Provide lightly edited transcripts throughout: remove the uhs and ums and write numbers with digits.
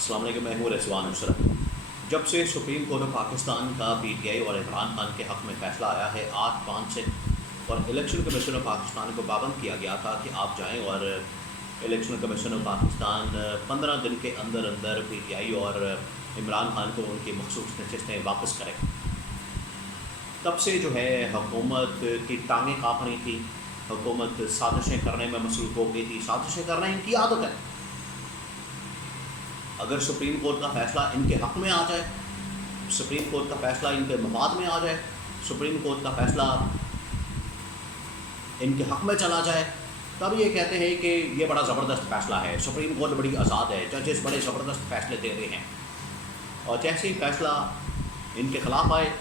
अस्सलाम वालेकुम, मैं हूँ रिजवान नुसरत। जब से सुप्रीम कोर्ट ऑफ पाकिस्तान का पीटीआई और इमरान खान के हक़ में फ़ैसला आया है 8/5 से, और इलेक्शन कमीशन ऑफ पाकिस्तान को पाबंद किया गया था कि आप जाएं और इलेक्शन कमीशन ऑफ पाकिस्तान 15 दिन के अंदर अंदर पीटीआई और इमरान खान को उनकी मखसूस नशिस्तें वापस करें, तब से जो है हुकूमत की टांगें काँप रही थी। हुकूमत साजिशें करने में मसरूफ़ हो गई थी। साजिशें करना इनकी आदत है। अगर सुप्रीम कोर्ट का फ़ैसला इनके हक़ में आ जाए, सुप्रीम कोर्ट का फ़ैसला इनके मफाद में आ जाए, सुप्रीम कोर्ट का फ़ैसला इनके हक़ में चला जाए, तब ये कहते हैं कि ये बड़ा ज़बरदस्त फ़ैसला है, सुप्रीम कोर्ट बड़ी आज़ाद है, जजेस बड़े ज़बरदस्त फ़ैसले दे रहे हैं। और जैसे ही फ़ैसला इनके ख़िलाफ़ आए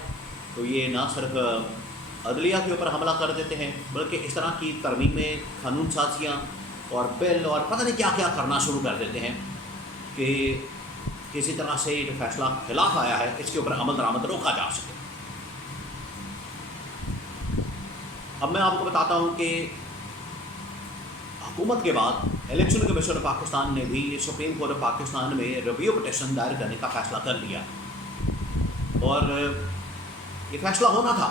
तो ये ना सिर्फ अदलिया के ऊपर हमला कर देते हैं, बल्कि इस तरह की तरमीमें, कानून साजियाँ और बिल और पता नहीं क्या क्या करना शुरू कर देते हैं कि किसी तरह से जो फ़ैसला खिलाफ आया है इसके ऊपर अमल दरामद रोका जा सके। अब मैं आपको बताता हूँ कि हुकूमत के बाद इलेक्शन कमीशन ऑफ पाकिस्तान ने भी सुप्रीम कोर्ट ऑफ पाकिस्तान में रिव्यू पिटीशन दायर करने का फ़ैसला कर लिया, और ये फ़ैसला होना था।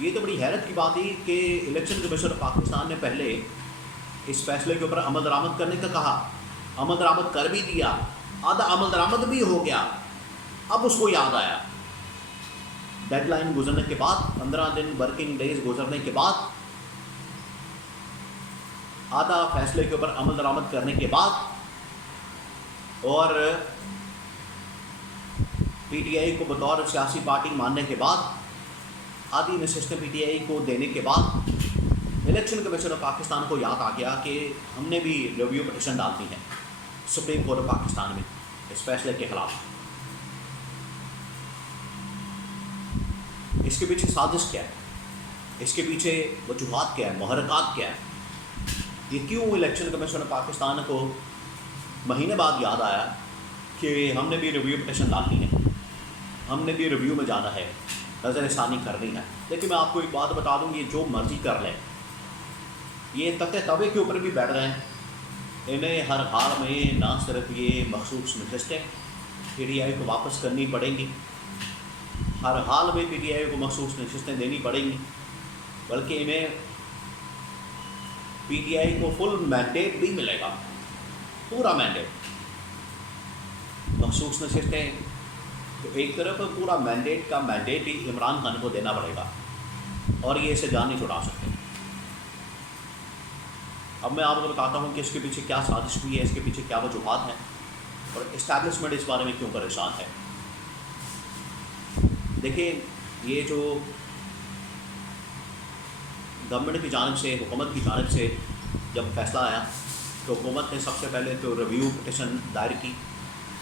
ये तो बड़ी हैरत की बात है कि इलेक्शन कमीशन ऑफ पाकिस्तान ने पहले इस फैसले के ऊपर अमल दरामद करने का कहा, अमल दरामद कर भी दिया, आधा अमल दरामद भी हो गया। अब उसको याद आया, डेडलाइन गुजरने के बाद, 15 दिन वर्किंग डेज गुजरने के बाद, आधा फैसले के ऊपर अमल दरामद करने के बाद और पीटीआई को बतौर सियासी पार्टी मानने के बाद, आधी नशिस्तें पीटीआई को देने के बाद, इलेक्शन कमीशन ऑफ पाकिस्तान को याद आ गया कि हमने भी रिव्यू पिटीशन डाल दी है सुप्रीम कोर्ट ऑफ पाकिस्तान में इस फैसले के ख़िलाफ़। इसके पीछे साजिश क्या है, इसके पीछे वजूहात क्या है, मुहर्रिकात क्या है? ये क्यों इलेक्शन कमीशन ऑफ पाकिस्तान को महीने बाद याद आया कि हमने भी रिव्यू पिटीशन डालनी है, हमने भी रिव्यू में जाना है, नज़रसानी करनी है? लेकिन मैं आपको एक बात बता दूँ, ये जो मर्ज़ी कर लें, ये तख्ते तवे के ऊपर भी बैठ रहे हैं, इन्हें हर हाल में ना सिर्फ ये मखसूस नशिस्तें पीटीआई को वापस करनी पड़ेंगी, हर हाल में पीटीआई को मखसूस नशिस्तें देनी पड़ेंगी, बल्कि इन्हें पीटीआई को फुल मैंडेट भी मिलेगा, पूरा मैंडेट। मखसूस नशिस्तें तो एक तरफ पूरा मैंडेट का मैंडेट ही इमरान खान को देना पड़ेगा, और ये इसे जान नहीं छुड़ा सकते। अब मैं आपको बताता हूँ कि इसके पीछे क्या साजिश हुई है, इसके पीछे क्या वजूहात हैं, और इस्टेब्लिशमेंट इस बारे में क्यों परेशान है। देखिए, ये जो गवर्नमेंट की जानिब से, हुकूमत की जानिब से जब फैसला आया तो हुकूमत ने सबसे पहले तो रिव्यू पिटीशन दायर की।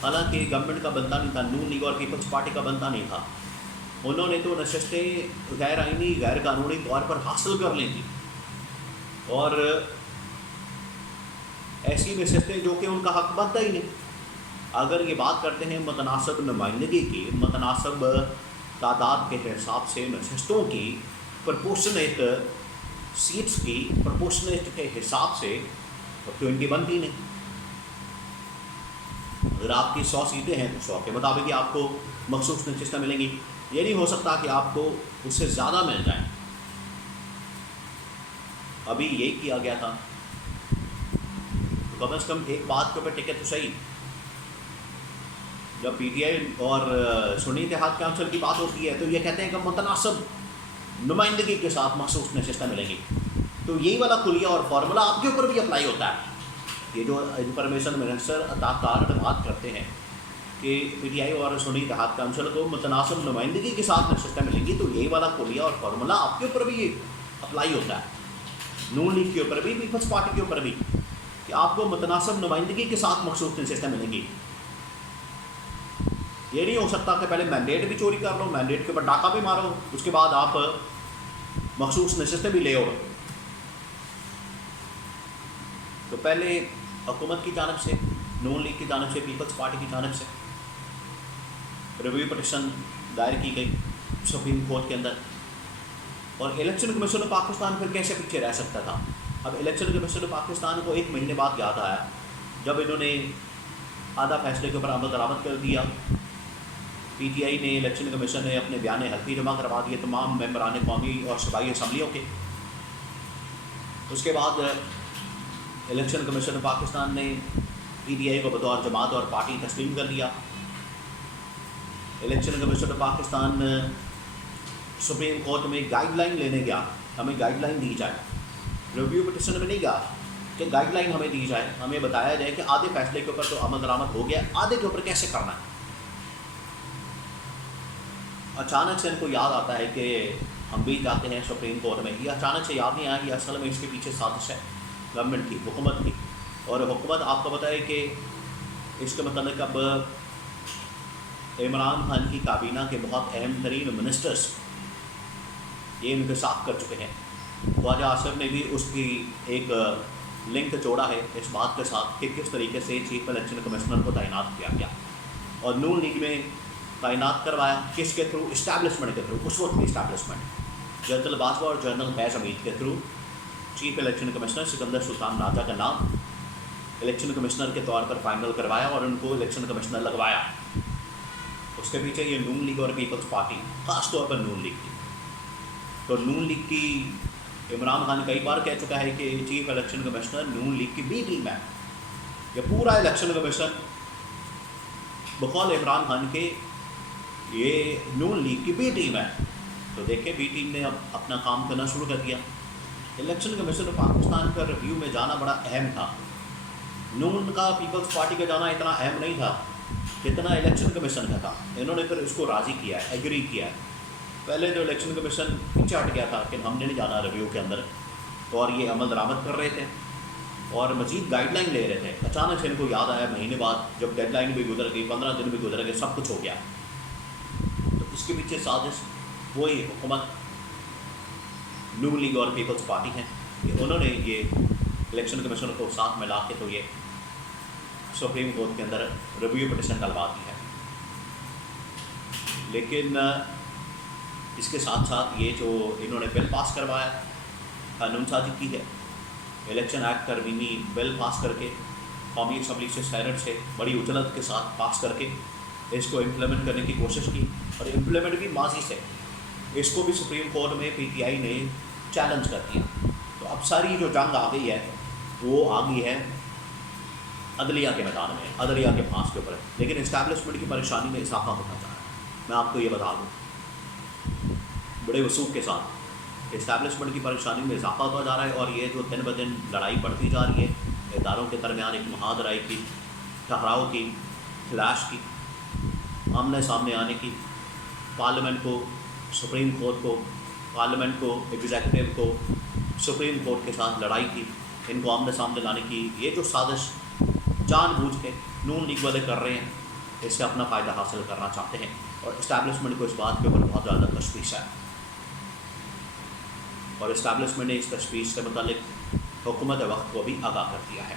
हालांकि गवर्नमेंट का बनता नहीं था, नून लीग और पीपल्स पार्टी का बनता नहीं था। उन्होंने तो नशिस्तें गैर आइनी, गैर कानूनी तौर पर हासिल कर ली थी, और ऐसी नशिस्तें जो कि उनका हक़ बनता ही नहीं। अगर ये बात करते हैं मुतनासिब नुमाइंदगी की, मुतनासिब तादाद के हिसाब से नशिस्तों की, प्रपोर्शनेट सीट्स की, प्रपोर्शनेट के हिसाब से, तो इनकी बनती नहीं। अगर आपकी 100 सीटें हैं तो 100 के मुताबिक ही आपको मखसूस नशिस्तें मिलेंगी। ये नहीं हो सकता कि आपको उससे ज़्यादा मिल जाए। अभी यही किया गया था, तो कम से कम एक बात के ऊपर टिके तो सही। जब पीटीआई और सुन्नी इत्तेहाद काउंसिल की बात होती है तो ये कहते हैं कि मुतनासिब नुमाइंदगी के साथ मखसूस नशिस्तें मिलेंगी, तो यही वाला कुलिया और फार्मूला आपके ऊपर भी अप्लाई होता है। ये जो इंफॉर्मेशन मिनिस्टर अता कार बात करते हैं कि पीटीआई और सुन्नी इत्तेहाद काउंसिल को मुतनासिब नुमाइंदगी के साथ नशिस्तें मिलेंगी, तो यही वाला कुलिया और फार्मूला आपके ऊपर भी अप्लाई होता है, नून लीग के ऊपर भी, पीपल्स पार्टी के ऊपर भी, कि आपको मुतनासिब नुमाइंदगी के साथ मखसूस नशिस्तें मिलेंगी। ये नहीं हो सकता कि पहले मैंडेट भी चोरी कर लो, मैंडेट के ऊपर डाका भी मारो, उसके बाद आप मखसूस नशिस्तें भी ले आओ। तो पहले हुकूमत की जानिब से, नून लीग की जानिब से, पीपल्स पार्टी की जानिब से रिव्यू पिटीशन दायर की गई सुप्रीम कोर्ट के अंदर, और इलेक्शन कमीशन ऑफ पाकिस्तान फिर कैसे पीछे रह सकता था। अब इलेक्शन कमीशन ऑफ पाकिस्तान को एक महीने बाद याद आया, जब इन्होंने आधा फैसले के ऊपर अमल दरामद कर दिया। पीटीआई ने, इलेक्शन कमीशन ने अपने बयान हल्फी जमा करवा दिए तमाम मेंबरान कौमी और सूबाई असम्बलियों के। उसके बाद इलेक्शन कमीशन पाकिस्तान ने पीटीआई को बतौर जमात और पार्टी तस्लीम कर लिया। Election commission Pakistan supreme court में गाइडलाइन लेने गया, हमें गाइडलाइन दी जाए। रिव्यू पिटिशन में नहीं गया कि गाइडलाइन हमें दी जाए, हमें बताया जाए कि आधे फैसले के ऊपर तो अमल दरामद हो गया, आधे के ऊपर कैसे करना है। अचानक से इनको याद आता है कि हम भी जाते हैं सुप्रीम कोर्ट में। ये अचानक से याद नहीं आया कि असल में इसके पीछे साजिश है गवर्नमेंट की, हुकूमत की। और हुकूमत आपको पता है कि इसके मतलब अब इमरान खान की काबीना के बहुत अहम तरीन मिनिस्टर्स ये इंकशाफ कर चुके हैं। ख्वाजा आसिफ ने भी उसकी एक लिंक जोड़ा है इस बात के साथ कि किस तरीके से चीफ इलेक्शन कमिश्नर को तैनात किया गया और नून लीग में तैनात करवाया। किसके थ्रू? इस्टेब्लिशमेंट के थ्रू, उस वक्त की इस्टेब्लिशमेंट, जनरल बाजवा और जनरल फैज़ हमीद के through chief election commissioner Sikandar Sultan Raja का नाम इलेक्शन कमिश्नर के तौर पर फाइनल करवाया और उनको इलेक्शन कमिश्नर लगवाया। उसके पीछे ये नून लीग और पीपल्स पार्टी, ख़ास तौर पर नून लीग की। तो नून लीग की इमरान खान कई बार कह चुका है कि चीफ इलेक्शन कमिश्नर नून लीग की बी टीम है। ये पूरा इलेक्शन कमिश्नर बकौल इमरान खान के ये नून लीग की बी टीम है। तो देखिए बी टीम ने अब अपना काम करना शुरू कर दिया। इलेक्शन कमीशन पाकिस्तान का रिव्यू में जाना बड़ा अहम था। नून का, पीपल्स पार्टी का जाना इतना अहम नहीं था जितना इलेक्शन कमीशन का था। इन्होंने फिर इसको राज़ी किया है, एग्री किया है। पहले जो इलेक्शन कमीशन पीछे हट गया था कि हमने नहीं जाना रिव्यू के अंदर, और ये अमल दरामद कर रहे थे और मज़ीद गाइडलाइन ले रहे थे। अचानक से इनको याद आया महीने बाद, जब डेडलाइन भी गुजर गई, 15 दिन भी गुजर गए, सब कुछ हो गया। तो इसके पीछे साजिश वही हुकूमत, नून लीग और पीपल्स पार्टी हैं कि उन्होंने ये इलेक्शन कमीशन को साथ मिला के तो ये सुप्रीम कोर्ट के अंदर रिव्यू पिटिशन डलवा दी है। लेकिन इसके साथ साथ ये जो इन्होंने बिल पास करवाया, कानून साजी की है, इलेक्शन एक्ट तरमीमी बिल पास करके कौमी असम्बली से, सेनेट से बड़ी उजलत के साथ पास करके इसको इम्प्लीमेंट करने की कोशिश की और इम्प्लीमेंट भी माजी से। इसको भी सुप्रीम कोर्ट में पीटीआई ने चैलेंज कर दिया। तो अब सारी जो जंग आ गई है वो आ गई है अदलिया के मैदान में, अदलिया के फांस के ऊपर। लेकिन इस्टेब्लिशमेंट की परेशानी में इजाफा होता जा रहा है। मैं आपको ये बता दूँ बड़े वसूख के साथ इस्टेब्लिशमेंट की परेशानी में इजाफा होता जा रहा है। और ये जो दिन ब दिन लड़ाई बढ़ती जा रही है इदारों के दरमियान, एक मुहादराई की, टकराव की, क्लैश की, आमने सामने आने की, पार्लियामेंट को, सुप्रीम कोर्ट को, पार्लियामेंट को, एग्जीक्यूटिव को, सुप्रीम कोर्ट के साथ लड़ाई की, इनको आमने सामने लाने की ये जो साजिश जानबूझ के नून लीग वाले कर रहे हैं, इससे अपना फ़ायदा हासिल करना चाहते हैं। और इस्टेब्लिशमेंट को इस बात के ऊपर बहुत ज़्यादा तशवीश है और इस्टेब्लिशमेंट ने इस तशवीश से मुतालिक हुकूमत वक्त को भी आगाह कर दिया है।